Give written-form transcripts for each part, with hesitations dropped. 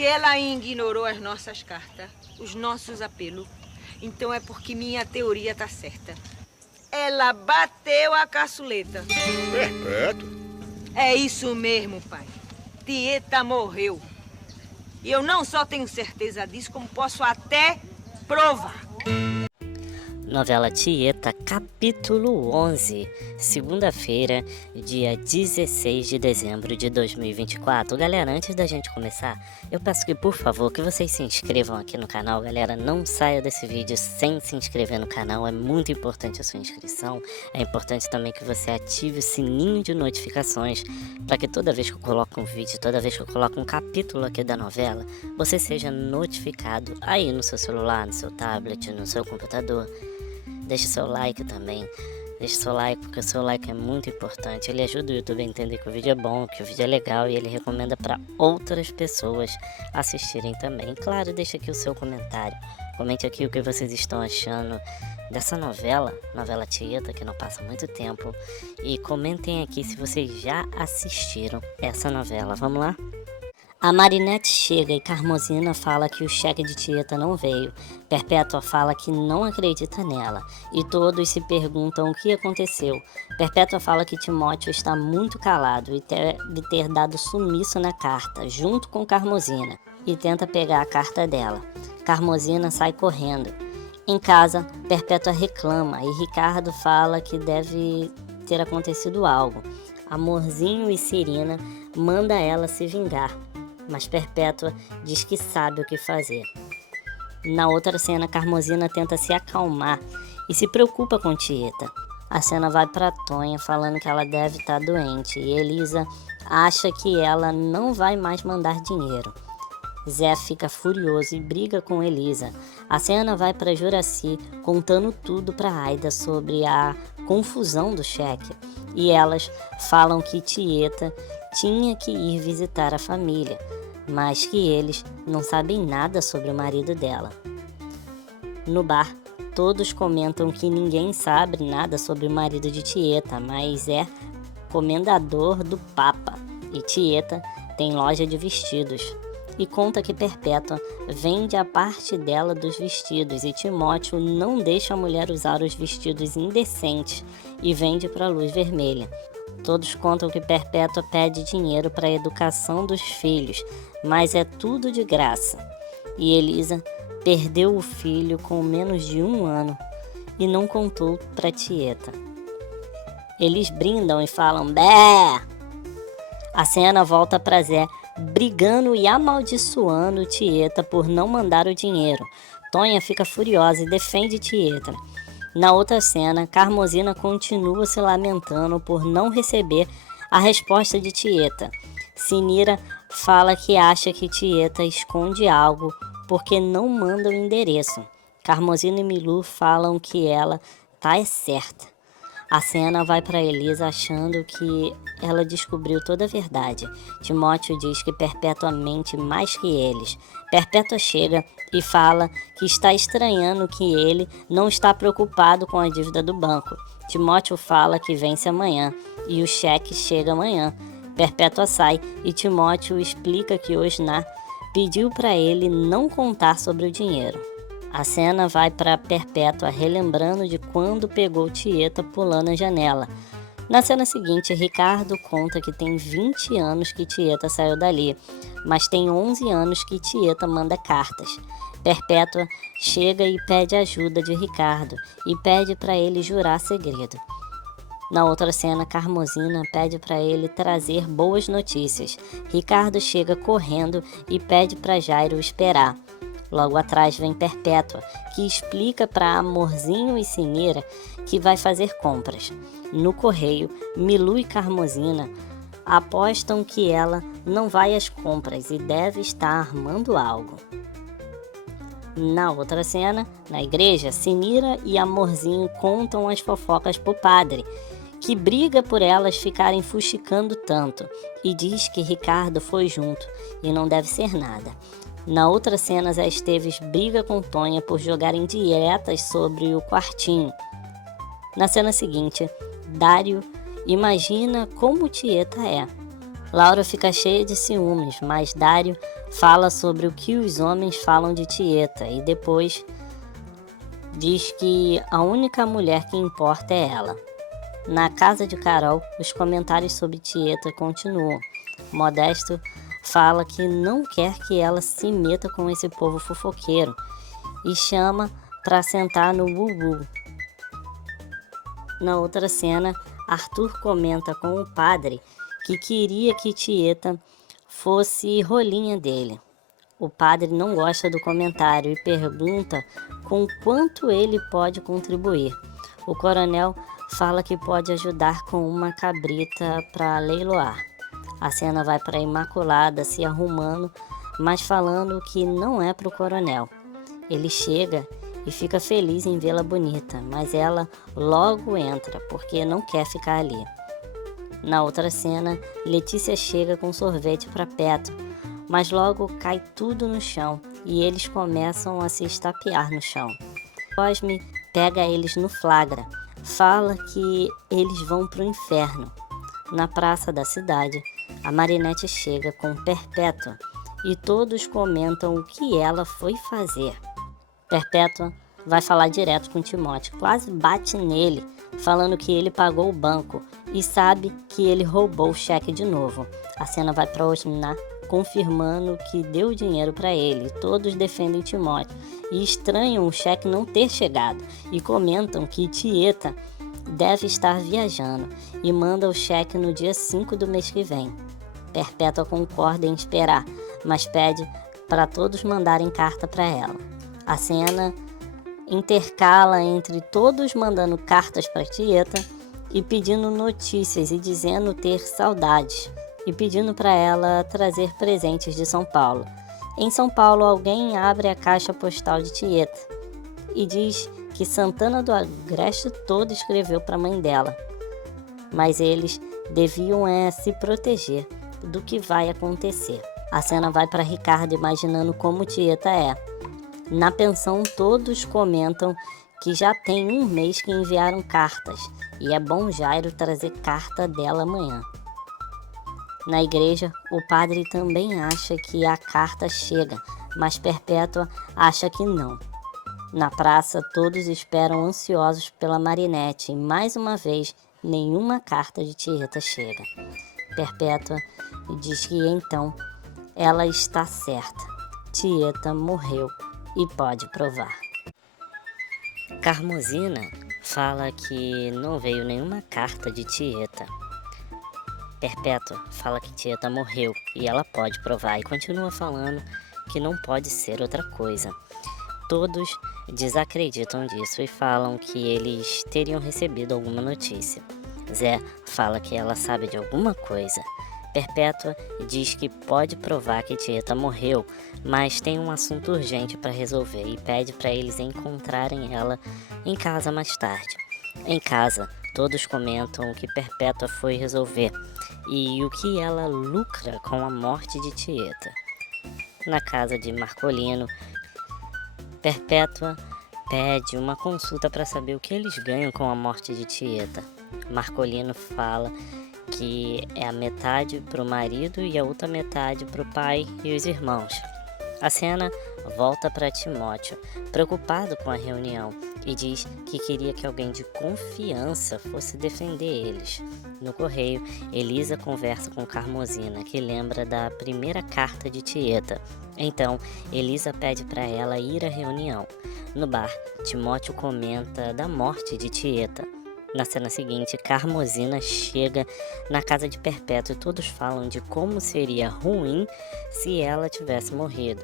Se ela ignorou as nossas cartas, os nossos apelos, então é porque minha teoria tá certa. Ela bateu a caçuleta. Perpétua? É isso mesmo, pai. Tieta morreu. E eu não só tenho certeza disso, como posso até provar. Novela Tieta, capítulo 11, segunda-feira, dia 16 de dezembro de 2024. Galera, antes da gente começar, eu peço que, por favor, que vocês se inscrevam aqui no canal. Galera, não saia desse vídeo sem se inscrever no canal, é muito importante a sua inscrição. É importante também que você ative o sininho de notificações, para que toda vez que eu coloco um vídeo, toda vez que eu coloco um capítulo aqui da novela, você seja notificado aí no seu celular, no seu tablet, no seu computador. Deixe seu like também, deixe seu like porque o seu like é muito importante, ele ajuda o YouTube a entender que o vídeo é bom, que o vídeo é legal e ele recomenda para outras pessoas assistirem também. Claro, deixe aqui o seu comentário, comente aqui o que vocês estão achando dessa novela Tieta, que não passa muito tempo, e comentem aqui se vocês já assistiram essa novela. Vamos lá? A Marinette chega e Carmozina fala que o cheque de Tieta não veio. Perpétua fala que não acredita nela. E todos se perguntam o que aconteceu. Perpétua fala que Timóteo está muito calado e deve ter dado sumiço na carta, junto com Carmozina, e tenta pegar a carta dela. Carmozina sai correndo. Em casa, Perpétua reclama e Ricardo fala que deve ter acontecido algo. Amorzinho e Cirina manda ela se vingar, mas Perpétua diz que sabe o que fazer. Na outra cena, Carmozina tenta se acalmar e se preocupa com Tieta. A cena vai para Tonha falando que ela deve estar doente e Elisa acha que ela não vai mais mandar dinheiro. Zé fica furioso e briga com Elisa. A cena vai para Juraci contando tudo para Aida sobre a confusão do cheque e elas falam que Tieta tinha que ir visitar a família, mas que eles não sabem nada sobre o marido dela. No bar, todos comentam que ninguém sabe nada sobre o marido de Tieta, mas é comendador do Papa, e Tieta tem loja de vestidos. E conta que Perpétua vende a parte dela dos vestidos e Timóteo não deixa a mulher usar os vestidos indecentes e vende para a Luz Vermelha. Todos contam que Perpétua pede dinheiro para a educação dos filhos, mas é tudo de graça. E Elisa perdeu o filho com menos de 1 ano e não contou para Tieta. Eles brindam e falam bé! A cena volta para Zé, brigando e amaldiçoando Tieta por não mandar o dinheiro. Tonha fica furiosa e defende Tieta. Na outra cena, Carmozina continua se lamentando por não receber a resposta de Tieta. Sinira fala que acha que Tieta esconde algo porque não manda o endereço. Carmozina e Milu falam que ela tá certa. A cena vai para Elisa achando que ela descobriu toda a verdade. Timóteo diz que Perpétua mente mais que eles. Perpétua chega e fala que está estranhando que ele não está preocupado com a dívida do banco. Timóteo fala que vence amanhã e o cheque chega amanhã. Perpétua sai e Timóteo explica que Osnar pediu para ele não contar sobre o dinheiro. A cena vai para Perpétua relembrando de quando pegou Tieta pulando a janela. Na cena seguinte, Ricardo conta que tem 20 anos que Tieta saiu dali, mas tem 11 anos que Tieta manda cartas. Perpétua chega e pede ajuda de Ricardo e pede para ele jurar segredo. Na outra cena, Carmozina pede para ele trazer boas notícias. Ricardo chega correndo e pede para Jairo esperar. Logo atrás vem Perpétua, que explica para Amorzinho e Sinira que vai fazer compras. No correio, Milu e Carmozina apostam que ela não vai às compras e deve estar armando algo. Na outra cena, na igreja, Sinira e Amorzinho contam as fofocas pro padre, que briga por elas ficarem fuxicando tanto e diz que Ricardo foi junto e não deve ser nada. Na outra cena, Zé Esteves briga com Tonha por jogarem diretas sobre o quartinho. Na cena seguinte, Dário imagina como Tieta é. Laura fica cheia de ciúmes, mas Dário fala sobre o que os homens falam de Tieta e depois diz que a única mulher que importa é ela. Na casa de Carol, os comentários sobre Tieta continuam. Modesto fala que não quer que ela se meta com esse povo fofoqueiro e chama para sentar no bubu. Na outra cena, Arthur comenta com o padre que queria que Tieta fosse rolinha dele. O padre não gosta do comentário e pergunta com quanto ele pode contribuir. O coronel fala que pode ajudar com uma cabrita para leiloar. A cena vai para a Imaculada se arrumando, mas falando que não é para o coronel. Ele chega e fica feliz em vê-la bonita, mas ela logo entra porque não quer ficar ali. Na outra cena, Letícia chega com sorvete para Petro, mas logo cai tudo no chão e eles começam a se estapear no chão. Cosme pega eles no flagra, fala que eles vão pro inferno. Na praça da cidade, a Marinette chega com Perpétua e todos comentam o que ela foi fazer. Perpétua vai falar direto com Timóteo, quase bate nele, falando que ele pagou o banco e sabe que ele roubou o cheque de novo. A cena vai para Osmina, confirmando que deu o dinheiro para ele. Todos defendem Timóteo e estranham o cheque não ter chegado e comentam que Tieta deve estar viajando e manda o cheque no dia 5 do mês que vem. Perpétua concorda em esperar, mas pede para todos mandarem carta para ela. A cena intercala entre todos mandando cartas para Tieta e pedindo notícias e dizendo ter saudades e pedindo para ela trazer presentes de São Paulo. Em São Paulo, alguém abre a caixa postal de Tieta e diz que Santana do Agreste todo escreveu para a mãe dela, mas eles deviam se proteger do que vai acontecer. A cena vai para Ricardo imaginando como Tieta é. Na pensão, todos comentam que já tem um mês que enviaram cartas e é bom Jairo trazer carta dela amanhã. Na igreja, o padre também acha que a carta chega, mas Perpétua acha que não. Na praça, todos esperam ansiosos pela Marinette e, mais uma vez, nenhuma carta de Tieta chega. Perpétua diz que então ela está certa. Tieta morreu e pode provar. Carmosina fala que não veio nenhuma carta de Tieta. Perpétua fala que Tieta morreu e ela pode provar e continua falando que não pode ser outra coisa. Todos desacreditam disso e falam que eles teriam recebido alguma notícia. Zé fala que ela sabe de alguma coisa. Perpétua diz que pode provar que Tieta morreu, mas tem um assunto urgente para resolver e pede para eles encontrarem ela em casa mais tarde. Em casa, todos comentam o que Perpétua foi resolver e o que ela lucra com a morte de Tieta. Na casa de Marcolino, Perpétua pede uma consulta para saber o que eles ganham com a morte de Tieta. Marcolino fala que é a metade para o marido e a outra metade para o pai e os irmãos. A cena volta para Timóteo, preocupado com a reunião, e diz que queria que alguém de confiança fosse defender eles. No correio, Elisa conversa com Carmosina, que lembra da primeira carta de Tieta. Então, Elisa pede para ela ir à reunião. No bar, Timóteo comenta da morte de Tieta. Na cena seguinte, Carmosina chega na casa de Perpétua e todos falam de como seria ruim se ela tivesse morrido.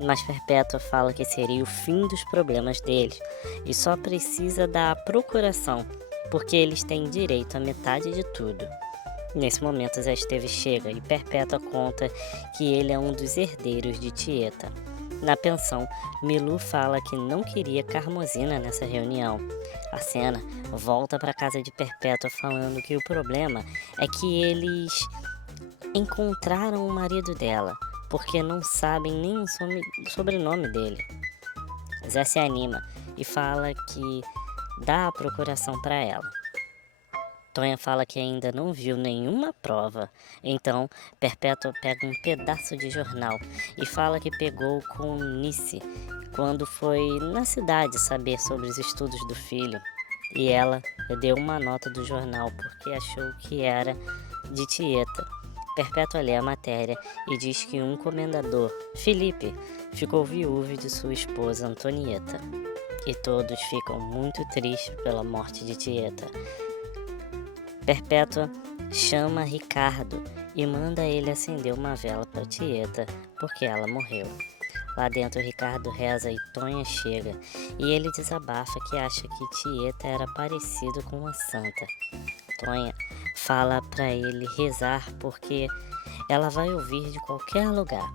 Mas Perpétua fala que seria o fim dos problemas deles e só precisa da procuração, porque eles têm direito à metade de tudo. Nesse momento, Zé Esteves chega e Perpétua conta que ele é um dos herdeiros de Tieta. Na pensão, Milu fala que não queria Carmosina nessa reunião. A cena volta para a casa de Perpétua falando que o problema é que eles encontraram o marido dela, porque não sabem nem o sobrenome dele. Zé se anima e fala que dá a procuração para ela. Tonha fala que ainda não viu nenhuma prova. Então, Perpétua pega um pedaço de jornal e fala que pegou com Nice quando foi na cidade saber sobre os estudos do filho. E ela deu uma nota do jornal porque achou que era de Tieta. Perpétua lê a matéria e diz que um comendador, Felipe, ficou viúvo de sua esposa Antonieta. E todos ficam muito tristes pela morte de Tieta. Perpétua chama Ricardo e manda ele acender uma vela para Tieta, porque ela morreu. Lá dentro, Ricardo reza e Tonha chega, e ele desabafa que acha que Tieta era parecido com uma santa. Tonha fala para ele rezar porque ela vai ouvir de qualquer lugar.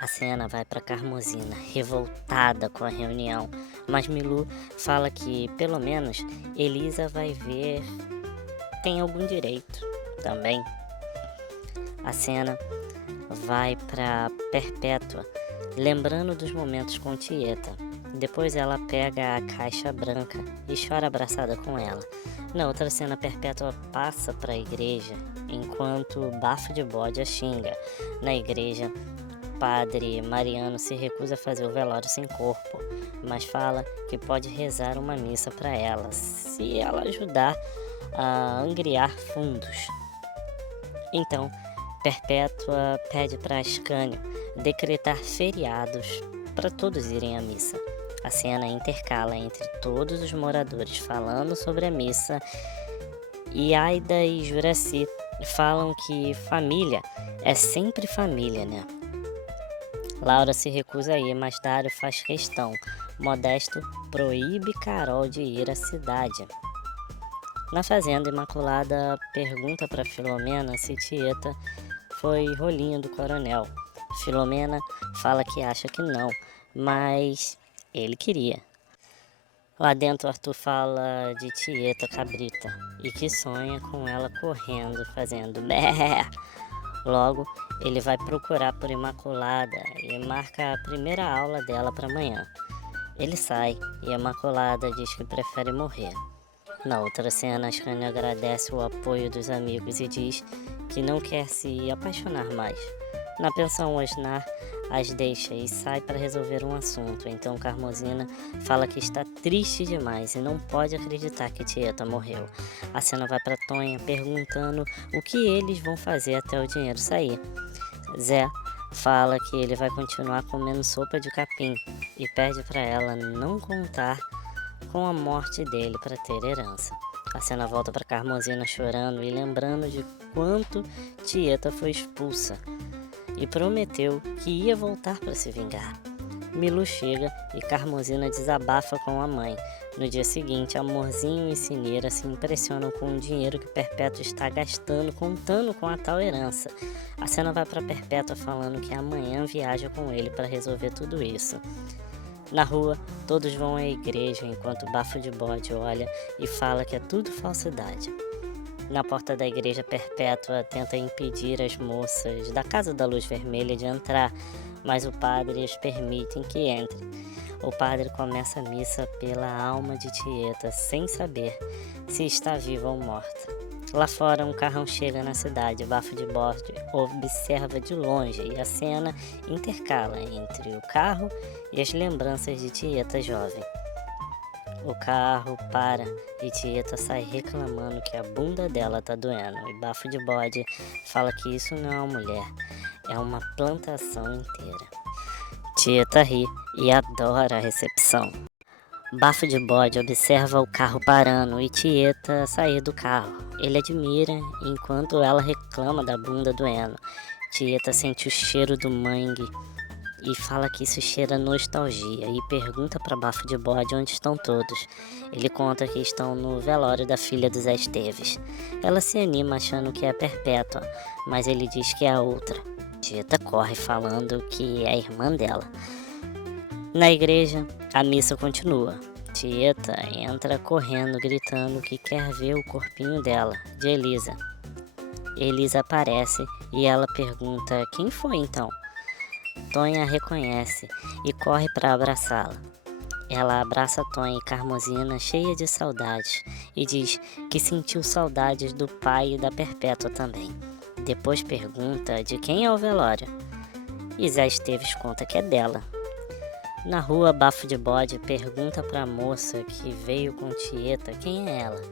A cena vai para Carmozina, revoltada com a reunião, mas Milu fala que, pelo menos, Elisa vai ver, tem algum direito também. A cena vai para Perpétua, lembrando dos momentos com Tieta. Depois ela pega a caixa branca e chora abraçada com ela. Na outra cena, Perpétua passa para a igreja, enquanto Bafo de Bode a xinga. Na igreja, Padre Mariano se recusa a fazer o velório sem corpo, mas fala que pode rezar uma missa para ela, se ela ajudar a angriar fundos. Então, Perpétua pede para Ascânio decretar feriados para todos irem à missa. A cena intercala entre todos os moradores falando sobre a missa e Aida e Juraci falam que família é sempre família, né? Laura se recusa a ir, mas Dário faz questão. Modesto proíbe Carol de ir à cidade. Na fazenda, Imaculada pergunta para Filomena se Tieta foi rolinho do coronel. Filomena fala que acha que não, mas ele queria. Lá dentro, Arthur fala de Tieta cabrita e que sonha com ela correndo, fazendo bé. Logo, ele vai procurar por Imaculada e marca a primeira aula dela para amanhã. Ele sai e Imaculada diz que prefere morrer. Na outra cena, Ascânio agradece o apoio dos amigos e diz que não quer se apaixonar mais. Na pensão, Osnar as deixa e sai para resolver um assunto. Então Carmozina fala que está triste demais e não pode acreditar que Tieta morreu. A cena vai para Tonha perguntando o que eles vão fazer até o dinheiro sair. Zé fala que ele vai continuar comendo sopa de capim e pede para ela não contar com a morte dele para ter herança. A cena volta para Carmozina chorando e lembrando de quanto Tieta foi expulsa e prometeu que ia voltar para se vingar. Milu chega e Carmozina desabafa com a mãe. No dia seguinte, Amorzinho e Cineira se impressionam com o dinheiro que Perpétua está gastando contando com a tal herança. A cena vai para Perpétua falando que amanhã viaja com ele para resolver tudo isso. Na rua, todos vão à igreja enquanto Bafo de Bode olha e fala que é tudo falsidade. Na porta da igreja, Perpétua tenta impedir as moças da Casa da Luz Vermelha de entrar, mas o padre as permite que entrem. O padre começa a missa pela alma de Tieta, sem saber se está viva ou morta. Lá fora, um carrão chega na cidade. Bafo de Bode observa de longe e a cena intercala entre o carro e as lembranças de Tieta jovem. O carro para e Tieta sai reclamando que a bunda dela tá doendo. E Bafo de Bode fala que isso não é uma mulher, é uma plantação inteira. Tieta ri e adora a recepção. Bafo de Bode observa o carro parando e Tieta sair do carro. Ele admira enquanto ela reclama da bunda doendo. Tieta sente o cheiro do mangue e fala que isso cheira nostalgia e pergunta para Bafo de Bode onde estão todos. Ele conta que estão no velório da filha do Zé Esteves. Ela se anima achando que é Perpétua, mas ele diz que é a outra. Tieta corre falando que é a irmã dela. Na igreja, a missa continua. Tieta entra correndo, gritando que quer ver o corpinho dela, de Elisa. Elisa aparece e ela pergunta quem foi então. Tonha a reconhece e corre para abraçá-la. Ela abraça Tonho e Carmosina cheia de saudades e diz que sentiu saudades do pai e da Perpétua também. Depois pergunta de quem é o velório e Zé Esteves conta que é dela. Na rua, Bafo de Bode pergunta para a moça que veio com Tieta quem é ela.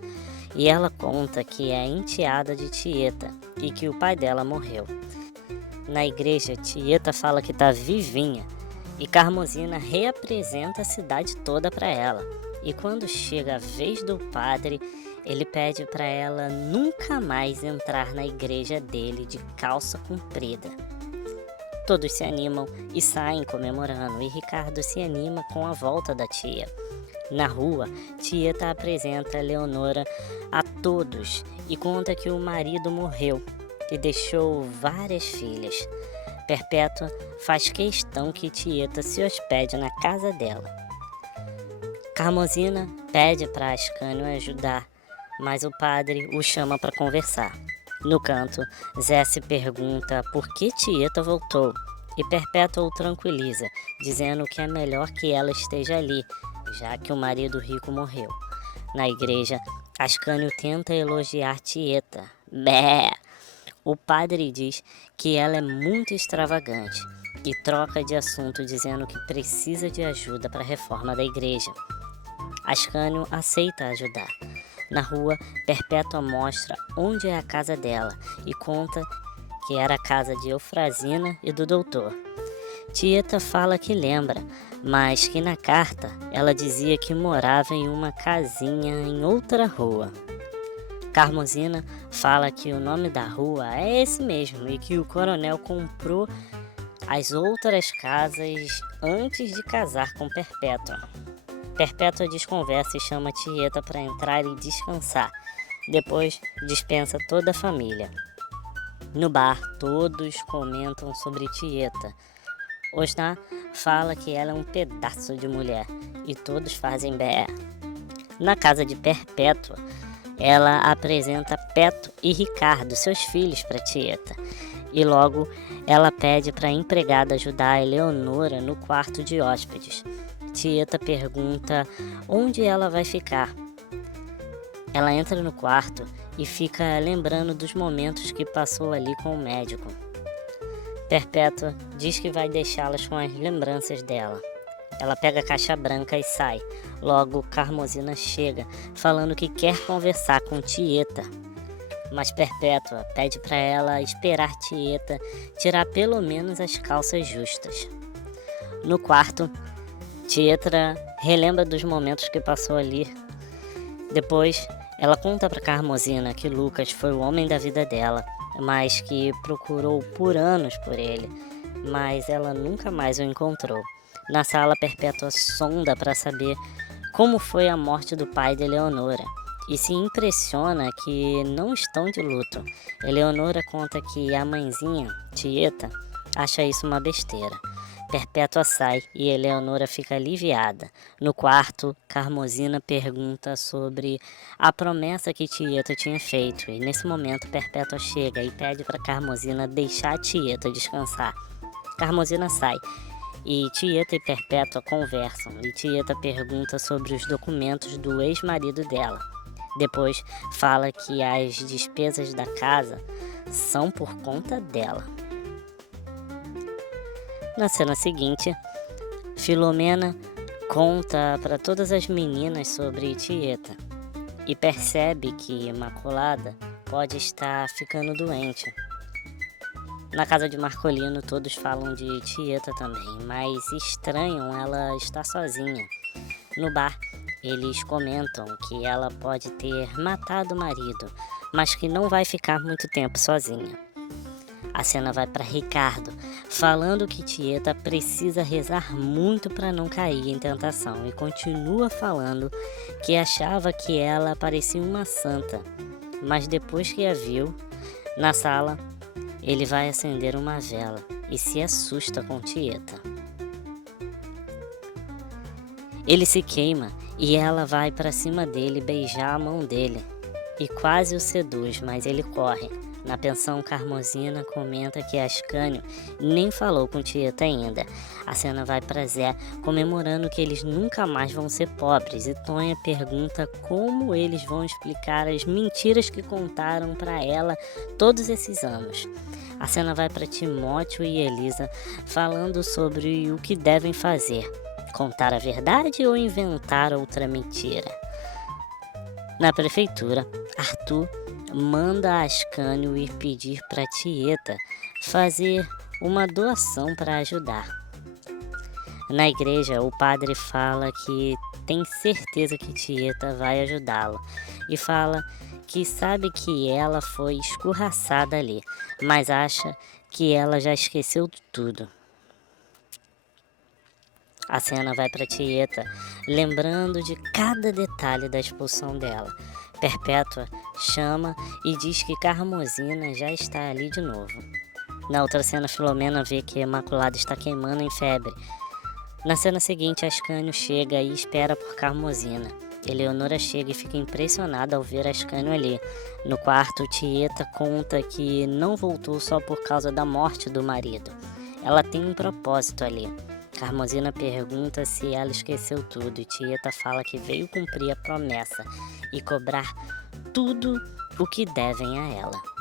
E ela conta que é a enteada de Tieta e que o pai dela morreu. Na igreja, Tieta fala que está vivinha e Carmosina reapresenta a cidade toda para ela. E quando chega a vez do padre, ele pede para ela nunca mais entrar na igreja dele de calça comprida. Todos se animam e saem comemorando, e Ricardo se anima com a volta da tia. Na rua, Tieta apresenta Leonora a todos e conta que o marido morreu e deixou várias filhas. Perpétua faz questão que Tieta se hospede na casa dela. Carmosina pede para Ascânio ajudar, mas o padre o chama para conversar. No canto, Zé se pergunta por que Tieta voltou e Perpétua o tranquiliza, dizendo que é melhor que ela esteja ali, já que o marido rico morreu. Na igreja, Ascânio tenta elogiar Tieta. Bé! O padre diz que ela é muito extravagante e troca de assunto dizendo que precisa de ajuda para a reforma da igreja. Ascânio aceita ajudar. Na rua, Perpétua mostra onde é a casa dela e conta que era a casa de Eufrazina e do doutor. Tieta fala que lembra, mas que na carta ela dizia que morava em uma casinha em outra rua. Carmosina fala que o nome da rua é esse mesmo e que o coronel comprou as outras casas antes de casar com Perpétua. Perpétua desconversa e chama Tieta para entrar e descansar. Depois dispensa toda a família. No bar, todos comentam sobre Tieta. Osná fala que ela é um pedaço de mulher e todos fazem bé. Na casa de Perpétua, ela apresenta Peto e Ricardo, seus filhos, para Tieta. E logo ela pede para a empregada ajudar a Eleonora no quarto de hóspedes. Tieta pergunta onde ela vai ficar. Ela entra no quarto e fica lembrando dos momentos que passou ali com o médico. Perpétua diz que vai deixá-las com as lembranças dela. Ela pega a caixa branca e sai. Logo, Carmosina chega, falando que quer conversar com Tieta. Mas Perpétua pede para ela esperar Tieta tirar pelo menos as calças justas. No quarto, Tieta relembra dos momentos que passou ali. Depois, ela conta para Carmosina que Lucas foi o homem da vida dela, mas que procurou por anos por ele, mas ela nunca mais o encontrou. Na sala, Perpétua sonda para saber como foi a morte do pai de Eleonora e se impressiona que não estão de luto. Eleonora conta que a mãezinha, Tieta, acha isso uma besteira. Perpétua sai e Eleonora fica aliviada. No quarto, Carmosina pergunta sobre a promessa que Tieta tinha feito e nesse momento Perpétua chega e pede para Carmosina deixar a Tieta descansar. Carmosina sai e Tieta e Perpétua conversam e Tieta pergunta sobre os documentos do ex-marido dela. Depois fala que as despesas da casa são por conta dela. Na cena seguinte, Filomena conta para todas as meninas sobre Tieta e percebe que Imaculada pode estar ficando doente. Na casa de Marcolino todos falam de Tieta também, mas estranham ela estar sozinha. No bar, eles comentam que ela pode ter matado o marido, mas que não vai ficar muito tempo sozinha. A cena vai para Ricardo, falando que Tieta precisa rezar muito para não cair em tentação e continua falando que achava que ela parecia uma santa, mas depois que a viu, na sala, ele vai acender uma vela e se assusta com Tieta. Ele se queima e ela vai para cima dele beijar a mão dele e quase o seduz, mas ele corre. Na pensão, Carmozina comenta que Ascânio nem falou com Tieta ainda. A cena vai para Zé, comemorando que eles nunca mais vão ser pobres, e Tonha pergunta como eles vão explicar as mentiras que contaram para ela todos esses anos. A cena vai para Timóteo e Elisa, falando sobre o que devem fazer: contar a verdade ou inventar outra mentira. Na prefeitura, Arthur manda Ascânio ir pedir para Tieta fazer uma doação para ajudar. Na igreja, o padre fala que tem certeza que Tieta vai ajudá-lo e fala que sabe que ela foi escorraçada ali, mas acha que ela já esqueceu tudo. A cena vai para Tieta, lembrando de cada detalhe da expulsão dela. Perpétua chama e diz que Carmozina já está ali de novo. Na outra cena, Filomena vê que Imaculada está queimando em febre. Na cena seguinte, Ascânio chega e espera por Carmozina. Eleonora chega e fica impressionada ao ver Ascânio ali. No quarto, Tieta conta que não voltou só por causa da morte do marido. Ela tem um propósito ali. Carmozina pergunta se ela esqueceu tudo e Tieta fala que veio cumprir a promessa e cobrar tudo o que devem a ela.